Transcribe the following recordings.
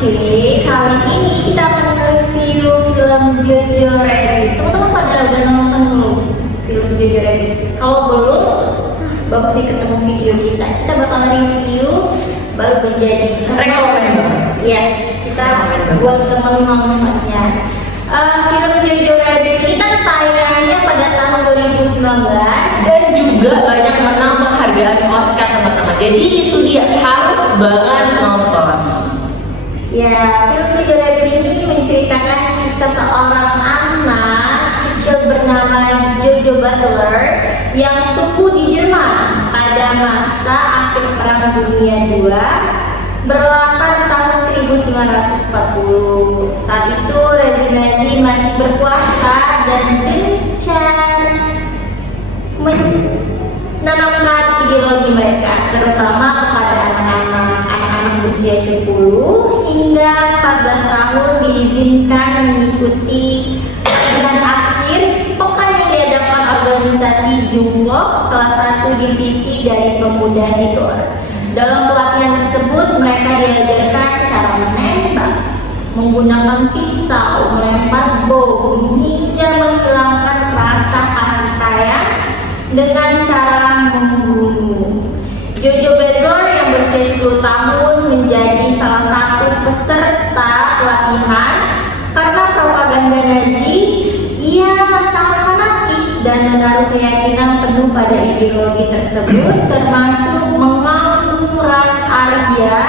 Oke, kali ini kita akan review film Jojo Rabbit. Teman-teman pada udah nonton belum film Jojo Rabbit? Kalau belum, bagus sih ketemu video kita. Kita bakal review baru menjadi rekomend. Yes, kita buat teman-teman nontonnya. Film Jojo Rabbit ini kan tayangnya pada tahun 2019 dan juga banyak menang penghargaan Oscar teman-teman. Jadi itu dia harus banget nonton. Ya, film Jojo Rabbit ini menceritakan kisah seorang anak kecil bernama Jojo Basler yang tumbuh di Jerman pada masa akhir Perang Dunia II berlatar tahun 1940. Saat itu rezim Nazi masih berkuasa dan gencar menanamkan ideologi mereka, terutama kepada anak-anak berusia 10 hingga 14 tahun diizinkan mengikuti latihan akhir pekan yang diadakan organisasi Jungvlok, salah satu divisi dari pemuda Hitler. Dalam pelatihan tersebut mereka diajarkan cara menembak, menggunakan pisau, melempar bom, hingga menghilangkan rasa kasih sayang dengan cara membunuh. Jojo Basler yang berusia 10 tahun menjadi salah satu peserta pelatihan karena propaganda Nazi. Ia sangat fanatik dan menaruh keyakinan penuh pada ideologi tersebut, termasuk mengaku ras Arya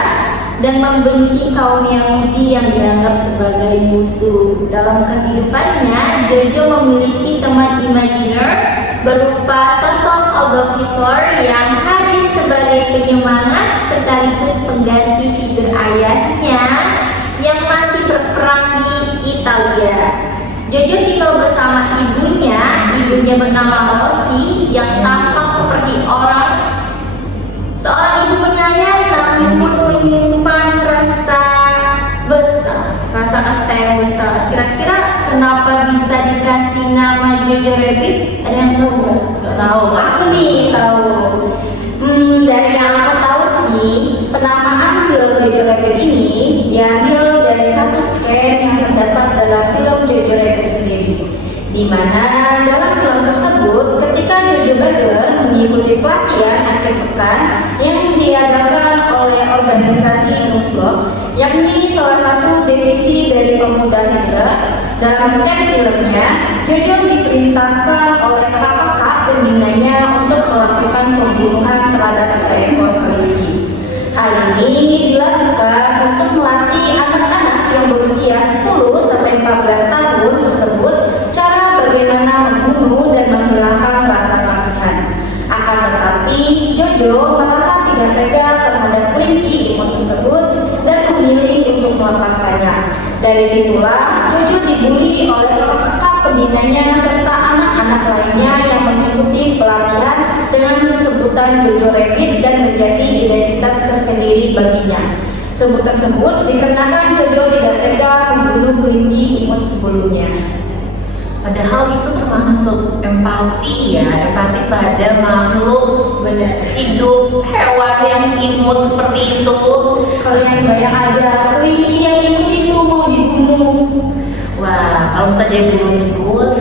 dan membenci kaum Yahudi yang dianggap sebagai musuh. Dalam kehidupannya, Jojo memiliki teman imajiner berupa sosok Adolf Hitler yang hadir sebagai penyemangat sekaligus pengganti figur ayahnya yang masih berperang di Italia. Jojo tinggal bersama ibunya bernama Rosie yang tampak seperti seorang ibu penyayang, namun menyimpan rasa kasih sayang besar. Kira-kira kenapa bisa dikasih nama Jojo Rabbit? Ada yang tahu nggak? Gak tahu. Aku nih tahu. Dari yang aku tahu sih, penamaan film Jojo Rabbit ini diambil dari satu scan yang terdapat dalam film Jojo Rabbit sendiri. Di mana dalam film tersebut, ketika Jojo Basler mengikuti pelatihan akhir pekan yang diadakan oleh organisasi Jungvlok, yakni salah satu divisi dari pemuda Hitler, dalam scan filmnya, Jojo diperintahkan oleh kakak pembinanya untuk melakukan pembunuhan terhadap seekor kelinci. Hal ini dilakukan untuk melatih anak-anak yang berusia 10 sampai 14 tahun tersebut cara bagaimana membunuh dan menghilangkan rasa kasihan. Akan tetapi, Jojo merasa tidak tega terhadap kelinci imut tersebut dan memilih untuk melepaskannya. Dari situlah Jojo dibully oleh kakak pembinanya serta anak-anak lainnya yang mengikuti pelatihan dengan sebutan Jojo Rabbit dan menjadi identitas tersendiri baginya. Sebutan tersebut dikarenakan Jojo tidak tega membunuh kelinci imut sebelumnya. Padahal itu termasuk empati ya, empati pada makhluk hidup hewan yang imut seperti itu. Kalian bayang aja kelinci yang imut itu mau dibunuh. Wah, kalau misalnya bunuh tikus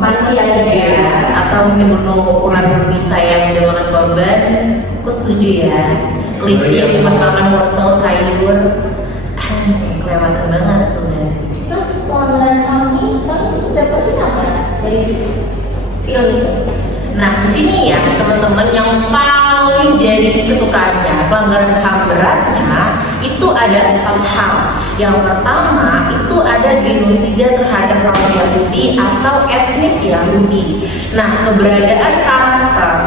Masih ada ya. atau mungkin bunuh ular berbisa yang udah makan korban, aku setuju ya. Kelinci yang cuma makan wortel sayur, kelewatan banget tuh guys. Terus pelanggaran kami dapetin apa dari film itu? Nah, di sini ya teman-teman yang paling jadi kesukaannya pelanggaran HAM beratnya itu ada 4 hal. Yang pertama itu ada genosida terhadap kaum Yahudi atau etnis Yahudi. Nah, keberadaan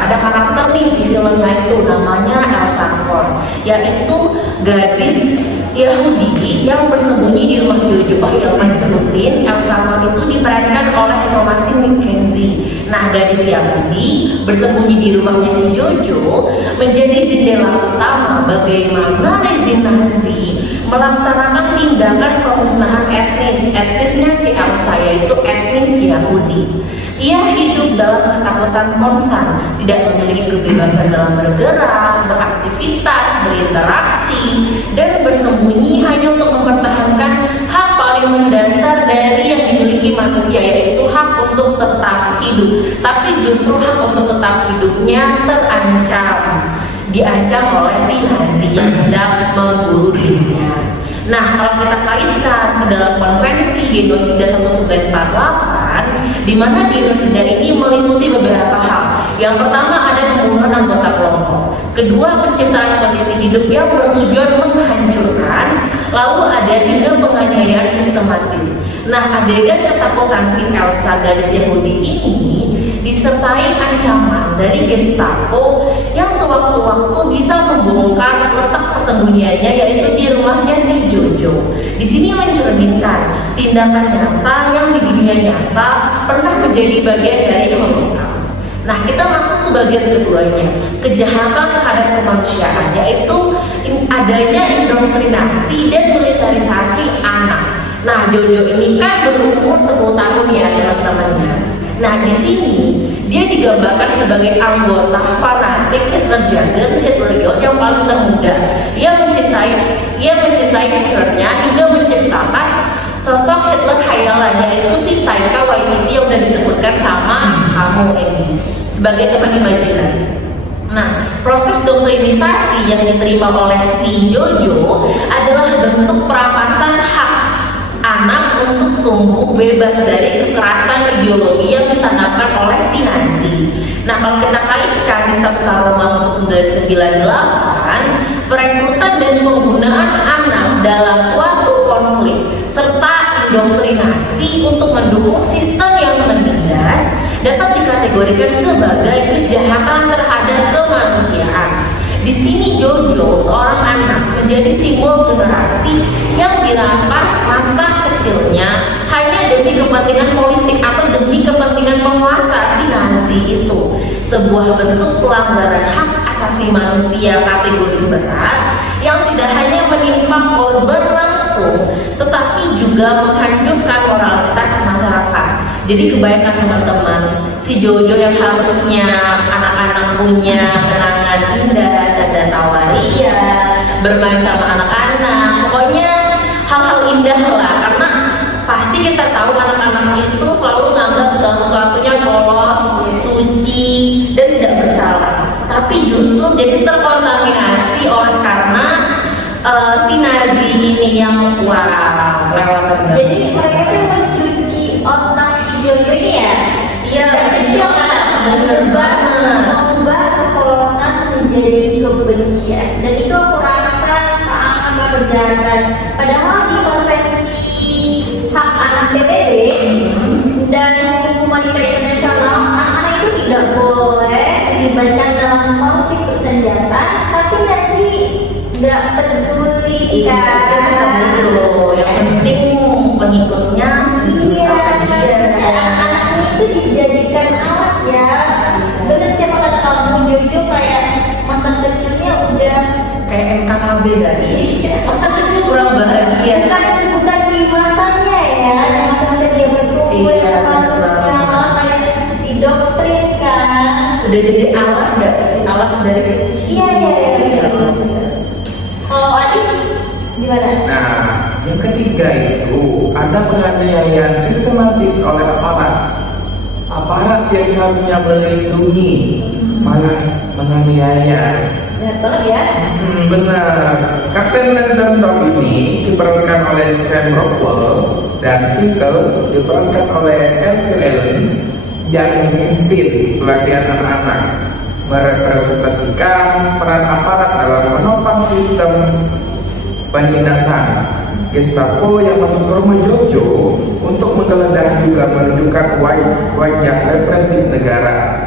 ada karakter nih di filmnya itu namanya Elsa Korn, yaitu gadis Yahudi yang bersembunyi di rumah Jojo. Oh iya, lupa disebutin, Elsa Korn itu diperankan oleh Thomasin McKenzie. Nah, gadis Yahudi bersembunyi di rumahnya si Jojo menjadi jendela utama bagaimana rezim Nazi melaksanakan tindakan pemusnahan etnisnya si Elsa, yaitu etnis Yahudi. Ia hidup dalam ketakutan konstan, tidak memiliki kebebasan dalam bergerak, beraktivitas, berinteraksi, dan bersembunyi hanya untuk mempertahankan manusia, yaitu hak untuk tetap hidup. Tapi justru hak untuk tetap hidupnya terancam, diancam oleh si Nazi yang hendak membunuh dirinya. Nah, kalau kita kaitkan ke dalam konvensi genosida 1948, di mana genosida ini meliputi beberapa hal. Yang pertama ada pembunuhan anggota kelompok. Kedua, penciptaan kondisi hidup yang bertujuan menghancurkan. Lalu ada hingga penganiayaan sistematis. Nah, adegan ketakutan si Elsa gadis Yahudi ini disertai ancaman dari Gestapo yang sewaktu-waktu bisa membongkar letak persembunyiannya, yaitu di rumahnya si Jojo. Di sini mencerminkan tindakan nyata yang di dunia nyata pernah menjadi bagian dari Holocaust. Nah, kita masuk ke bagian keduanya, kejahatan terhadap kemanusiaan, yaitu adanya indoktrinasi dan militarisasi anak. Nah, Jojo ini kan berumur 10 tahun ya teman-temannya. Nah, di sini dia digambarkan sebagai anggota fanatik Hitlerjugend, Hitlerjugend yang paling termuda. Dia mencintai Hitlernya hingga menciptakan sosok Hitler khayalannya, yaitu si Taika Waititi yang udah disebutkan sama kamu ini sebagai teman imajinasi. Nah, proses doktrinisasi yang diterima oleh si Jojo adalah bentuk perampasan hak anak untuk tumbuh bebas dari kekerasan ideologi yang ditanamkan oleh si Nazi. Nah, kalau kita kaitkan di 1 Roma 1998, perekrutan dan penggunaan anak dalam suatu konflik serta indoktrinasi untuk mendukung sistem yang menindas dapat dikategorikan sebagai kejahatan terhadap kemanusiaan. Di sini Jojo, seorang anak, menjadi simbol generasi yang dirampas masa kecilnya hanya demi kepentingan politik atau demi kepentingan penguasa si Nazi itu. Sebuah bentuk pelanggaran hak asasi manusia kategori berat yang tidak hanya menimpa korban langsung, tetapi juga menghancurkan moralitas masyarakat. Jadi kebanyakan teman-teman, si Jojo yang harusnya anak-anak punya kenangan indah, canda tawaria, bermain sama anak-anak, pokoknya hal-hal indah lah, karena pasti kita tahu anak-anak itu selalu menganggap segala sesuatunya polos, suci, dan tidak bersalah. Tapi justru jadi terkontaminasi oleh karena si Nazi ini yang wah lewat. Jadi mereka tuh mencuci otak si Jojo ini ya. Iya, kecil kan, mengubah kepolosan menjadi kebencian, dan itu aku rasa sangat kejahatan. Padahal di konvensi hak anak PBB dan humaniter internasional, anak-anak itu tidak boleh dilibatkan dalam konflik bersenjata, tapi Nazi nggak peduli kan. Yang penting pengikutnya anak-anak itu dijadikan alat ya. Bener siapa kata kamu, Jojo kayak masa kecilnya udah kayak MKKB gak sih? Masa kecil kurang bahagia. Bukan di masanya ya, masa-masa dia berkumpul seharusnya malah kayak didoktrin kan. Udah jadi alat gak sih? Alat dari kecil. Iya. Kalau Adi gimana? Nah, yang ketiga itu ada penganiayaan sistematis oleh aparat yang seharusnya melindungi malah menganiaya. Benar banget ya. Benar. Kapten Lansdowne ini diperankan oleh Sam Rockwell dan Finkel diperankan oleh Elvin Allen yang memimpin pelatihan anak-anak, merepresentasikan peran aparat dalam menopang sistem penindasan. Gestapo yang masuk ke rumah Jojo untuk menggeledah juga menunjukkan wajah represif negara.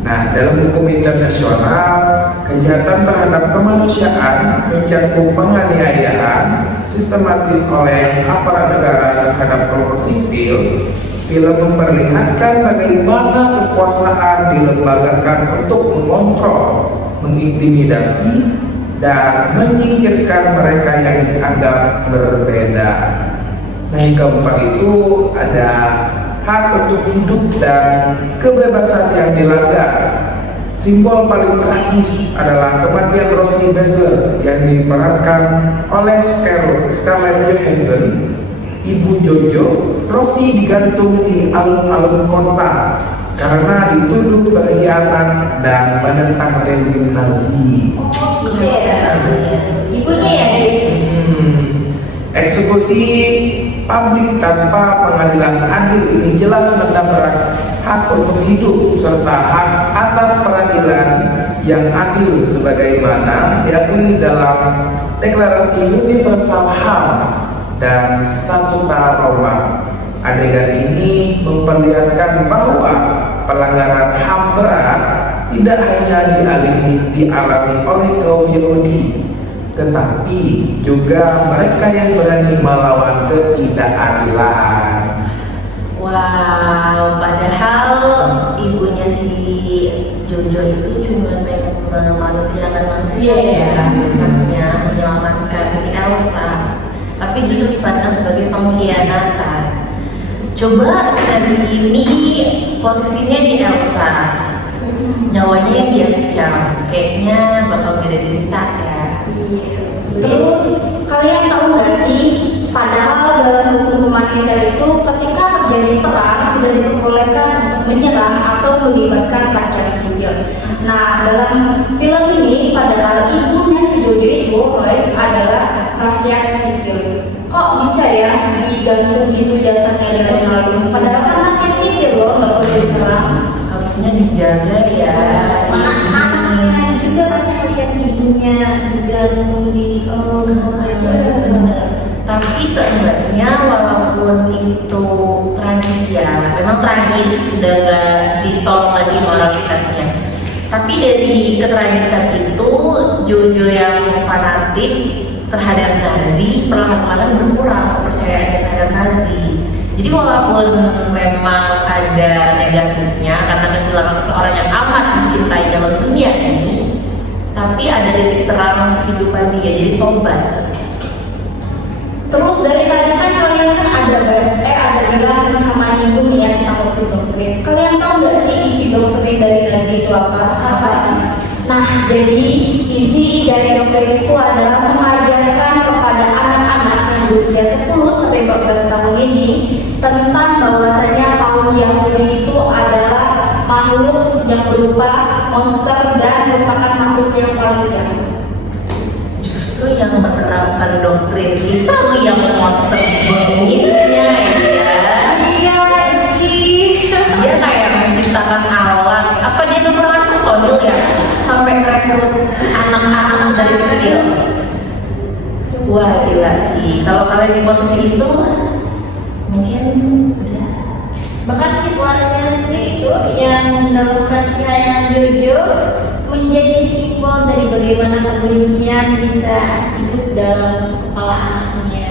Nah, dalam hukum internasional, kejahatan terhadap kemanusiaan mencakup penganiayaan sistematis oleh aparat negara terhadap kelompok sipil. Film memperlihatkan bagaimana kekuasaan dilembagakan untuk mengontrol, mengintimidasi, dan menyingkirkan mereka yang dianggap berbeda. Nah, yang keempat itu ada hak untuk hidup dan kebebasan yang dilanggar. Simbol paling tragis adalah kematian Rosie Bessler yang diperankan oleh Scarlett Johansson Ibu Jojo, Rosie digantung di alun-alun kota karena dituduh berkhianat dan menentang rezim Nazi. Gitu ya. Ibunya ya guys. Eksekusi publik tanpa pengadilan adil ini jelas menabrak hak untuk hidup serta hak atas peradilan yang adil sebagaimana diakui dalam Deklarasi Universal HAM dan Statuta Roma. Adegan ini memperlihatkan bahwa pelanggaran HAM berat tidak hanya dialami oleh kaum Yahudi, tetapi juga mereka yang berani melawan ketidakadilan. Wow, padahal ibunya si Jojo itu cuma pengen memanusiakan manusia ya, sikapnya menyelamatkan si Elsa, tapi justru dipandang sebagai pengkhianatan. Coba si Nazi ini posisinya di Elsa, nyawanya yang diancam, kayaknya bakal beda cerita ya. Terus kalian tahu nggak sih, padahal dalam hukum humaniter itu ketika terjadi perang tidak diperbolehkan untuk menyerang atau melibatkan rakyat sipil. Nah, dalam film ini padahal ibunya si Jojo itu Lois adalah rakyat sipil. Kok bisa ya digantung gitu jasanya dengan lalu? Padahal kan rakyat sipil loh, nggak boleh diserang. Harusnya dijaga ya. Anak-anaknya juga banyak lihat ibunya digantung di Benar. Tapi seenggaknya walaupun itu tragis ya, memang tragis, udah gak ditolong lagi moralitasnya. Tapi dari ketragisan itu, Jojo yang fanatik terhadap Nazi perlahan-lahan berkurang kepercayaannya terhadap Nazi. Jadi walaupun memang ada negatifnya karena kehilangan seseorang yang amat mencintai dalam dunia ini, tapi ada titik terang kehidupan dia, jadi tobat. Terus dari tadi kan kalian kan ada bilang sama nyinggung ya tentang doktrin. Kalian tahu nggak sih isi doktrin dari Nazi itu apa? Apa sih? Nah, jadi isi dari doktrin itu adalah mengajarkan kepada anak-anak yang berusia 10 sampai 14 tahun ini tentang bahwasanya kaum Yahudi itu adalah makhluk yang berupa monster dan merupakan makhluk yang paling jahat. Justru yang menerapkan doktrin itu yang monster bengisnya ya. Iya lagi. Dia kayak menciptakan alat, apa dia kekurangan personil ya, sampai merekrut anak-anak dari kecil. Wah gila sih, kalau kalian di posisi itu mungkin udah. Bahkan keluarganya sendiri itu yang dalam versi Hayang Jojo menjadi simbol dari bagaimana kebencian bisa hidup dalam kepala anaknya.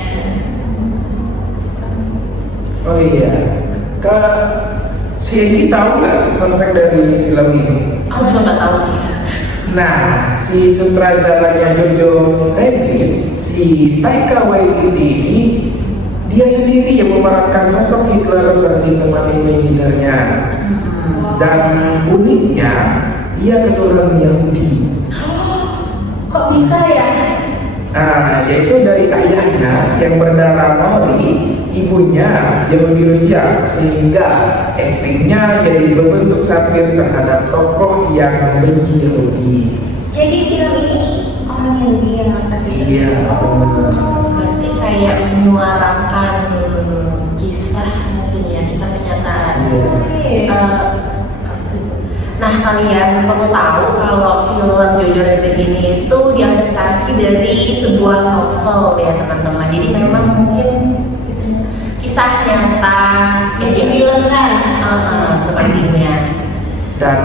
Oh iya, Kak, si Egi tahu nggak fun fact dari film ini? Aku juga nggak tahu sih. Nah, si sutradaranya Jojo Rabbit, si Taika Waititi ini, dia sendiri yang memerankan sosok Hitler versi teman imaginernya. Dan uniknya, ia keturunan Yahudi. Kok bisa ya? Nah, yaitu dari ayahnya yang berdarah Maori, ibunya Yahudi Rusia, sehingga aktingnya jadi berbentuk satir terhadap tokoh yang membenci Yahudi. Jadi film ini orang Yahudi yang akan Iya, benar. Berarti kayak menyuarakan kisah mungkin ya, kisah kenyataan. Nah kalian perlu tahu kalau film Jojo Rabbit ini itu diadaptasi dari sebuah novel ya teman-teman. Jadi memang mungkin kisah nyata yang difilmkan sepertinya. Dan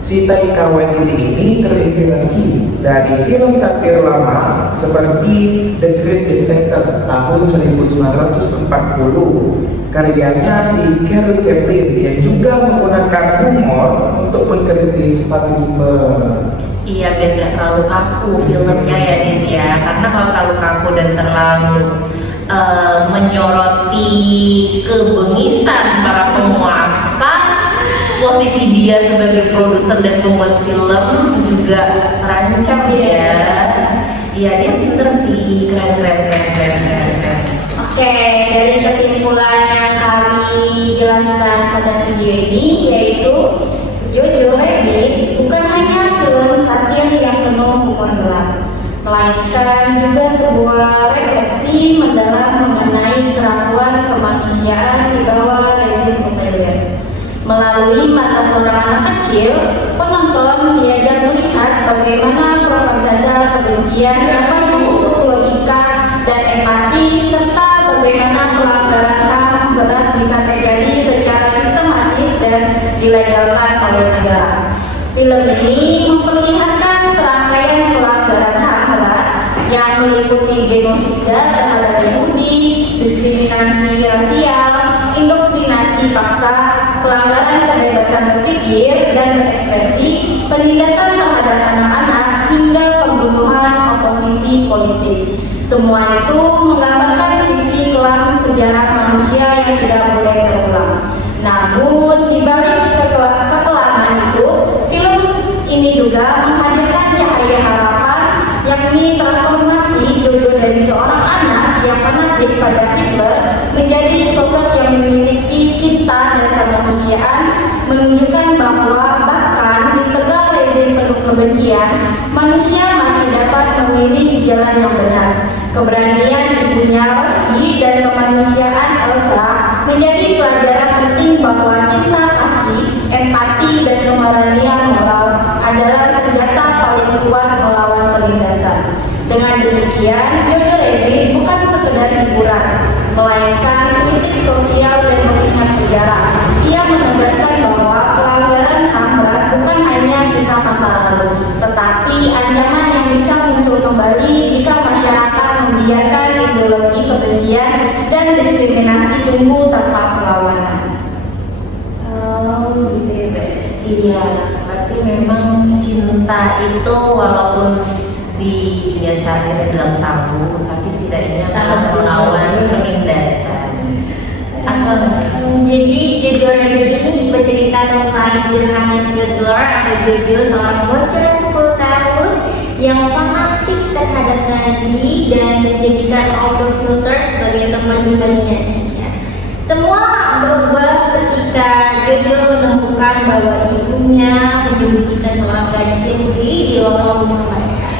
si Taika Waititi ini terinspirasi dari film satir lama seperti The Great Dictator tahun 1940, karyanya si Carol Chaplin yang juga menggunakan humor untuk mengkritik fasisme. Iya, biar nggak terlalu kaku filmnya ya Din ya, karena kalau terlalu kaku dan terlalu menyoroti kebengisan para penguasa, posisi dia sebagai produser dan pembuat film juga terancam ya. Iya, dia pinter sih, keren. Oke, dari kesimpulan yang kami jelaskan pada video ini yaitu Jojo Rabbit bukan hanya film satir yang penuh humor gelap, melainkan juga sebuah refleksi mendalam mengenai keraguan kemanusiaan di bawah rezim totaliter. Melalui mata seorang anak kecil, penonton diajak melihat bagaimana propaganda kebencian dapat membentuk logika dan empati, serta bagaimana pelanggaran HAM berat bisa terjadi secara sistematis dan dilegalkan oleh negara. Film ini memperlihatkan serangkaian pelanggaran HAM berat yang meliputi genosida terhadap Yahudi, diskriminasi rasial, indoktrinasi paksa, pelanggaran kebebasan berpikir dan berekspresi, penindasan terhadap anak-anak, hingga pembunuhan oposisi politik. Semua itu menggambarkan sisi kelam sejarah manusia yang tidak boleh terulang. Namun, di balik kekelaman itu, film ini juga menghadirkan cahaya harapan, yakni transformasi Jojo dari seorang anak yang fanatik pada Hitler menjadi sosok yang memiliki cinta dan kemanusiaan, menunjukkan bahwa bahkan di tengah rezim penuh kebencian, manusia masih dapat memilih jalan yang benar. Keberanian ibunya Rosie dan kemanusiaan Elsa menjadi pelajaran penting bahwa cinta kasih, empati, dan kemurnian moral adalah senjata paling kuat melawan penindasan. Dengan demikian, Jojo Rabbit bukan sekedar hiburan, melainkan kritik sosial dan mengingat sejarah. Ia menegaskan bahwa pelanggaran HAM berat bukan hanya kisah masa lalu, tetapi ancaman yang bisa muncul kembali jika masyarakat membiarkan ideologi kebencian dan diskriminasi tumbuh tanpa perlawanan. Oh, gitu ya, Mbak. Iya, berarti memang cinta itu walaupun di dunia satir bilang tabu, tapi setidaknya dalam melawan penindasan. Jadi Jojo Rabbit ini bercerita tentang Johannes Butler atau Jojo, seorang bocah 10 tahun yang fanatik terhadap Nazi dan menjadikan Adolf Hitler sebagai teman imajinasinya. Semua berubah ketika Jojo menemukan bahwa ibunya menyembunyikan seorang gadis Yahudi di lorong rumah mereka.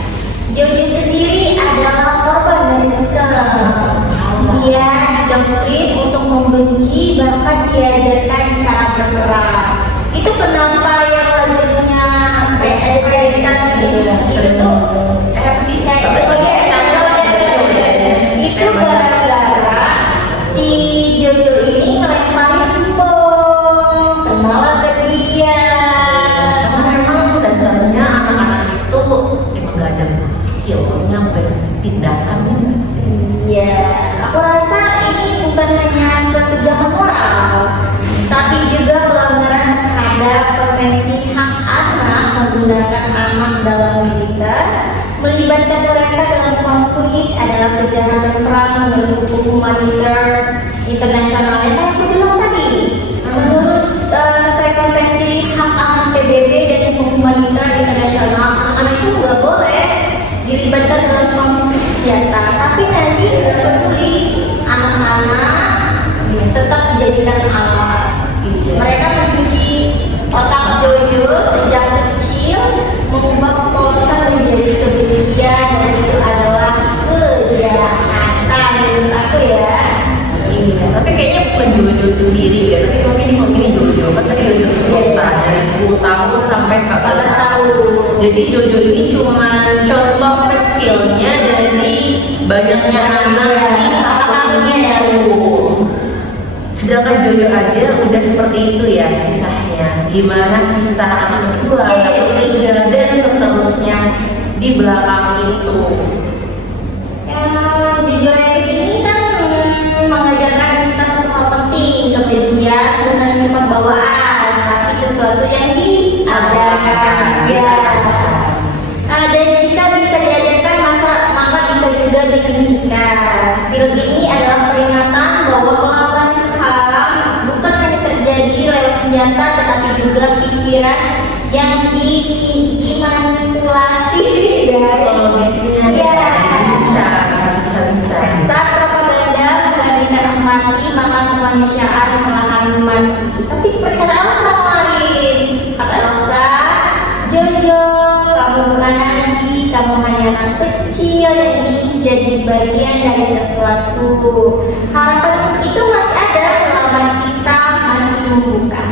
Jojo sendiri adalah korban rasisme. Dia didoktrin untuk membenci, bahkan diajarkan cara berperang. Itu kenapa yang lanjutnya itu gara-gara si Jojo ini ngelemparin bom, kenal ke dia. Karena memang dasarnya anak-anak itu emang gak ada skillnya bertindakannya nggak sih? Iya, aku rasa ini bukan hanya ketegangan moral, tapi juga pelanggaran terhadap konvensi hak anak, menggunakan anak dalam militer, melibatkan mereka dalam konflik adalah kejahatan perang menurut hukum humaniter internasional yang aku bilang tadi. Menurut sesuai konvensi hak anak PBB dan hukum humaniter internasional, anak-anak itu nggak boleh dilibatkan dalam konflik senjata. Tapi Nazi tidak peduli, anak-anak tetap dijadikan alat. Mereka mencuci otak Jojo sejak kecil, mengubah kepolosan menjadi kebencian, dan itu adalah kejahatan menurut aku ya. Iya, tapi kayaknya bukan Jojo sendiri ya, tapi mungkin ini Jojo kan tadi udah disebut dari 10 tahun sampai 14 tahun. Jadi Jojo ini cuma contoh kecilnya dari banyaknya anak di kisahnya itu. Sedangkan Jojo aja udah seperti itu ya kisahnya. Gimana kisah anak kedua, anak ketiga, dan seterusnya di belakang itu. Jojo Rabbit ini kan mengajarkan kita satu hal penting, kebencian bukan sifat bawaan, tapi sesuatu yang diajarkan. Ya. Dan jika bisa diajarkan, maka bisa juga dihentikan. Film ini adalah peringatan bahwa pelanggaran HAM bukan hanya terjadi lewat senjata, tetapi juga pikiran yang dimanipulasi Psikologisnya ya. bisa. Saat propaganda menggantikan menikmati makan kemanusiaan perlahan mati. Tapi seperti kata Elsa kemarin, kata Elsa, Jojo, kamu bukan nasi, kamu hanya anak kecil yang ingin jadi bagian dari sesuatu. Harapan itu masih ada selama kita masih membuka.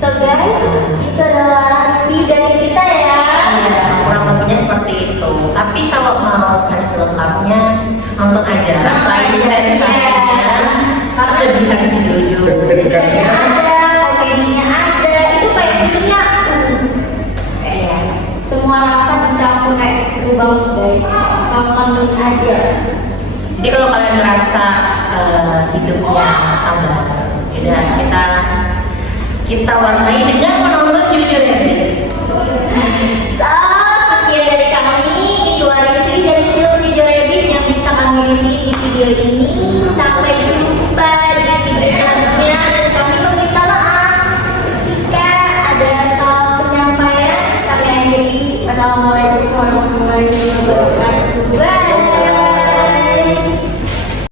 So guys, itu adalah review dari kita ya. Ya, kurang lebihnya seperti itu. Tapi kalau mau versi lengkapnya, nonton aja, rasain sensasinya, kesedihan si Jojo. Sedihnya ada, komedinya ada, itu kayak filmnya Iya. semua rasa mencampur kayak seru banget guys. Tontonin aja. Jadi kalau kalian ngerasa hidupnya tambah, ya kita warnai dengan menonton Jujur Rabbit. So, sekian dari kami, itu review dari film Jujur Rabbit yang bisa kami review di video ini. Sampai jumpa di video selanjutnya, dan kami meminta maaf jika ada salah penyampaian. Kami akhiri. Wassalamualaikum.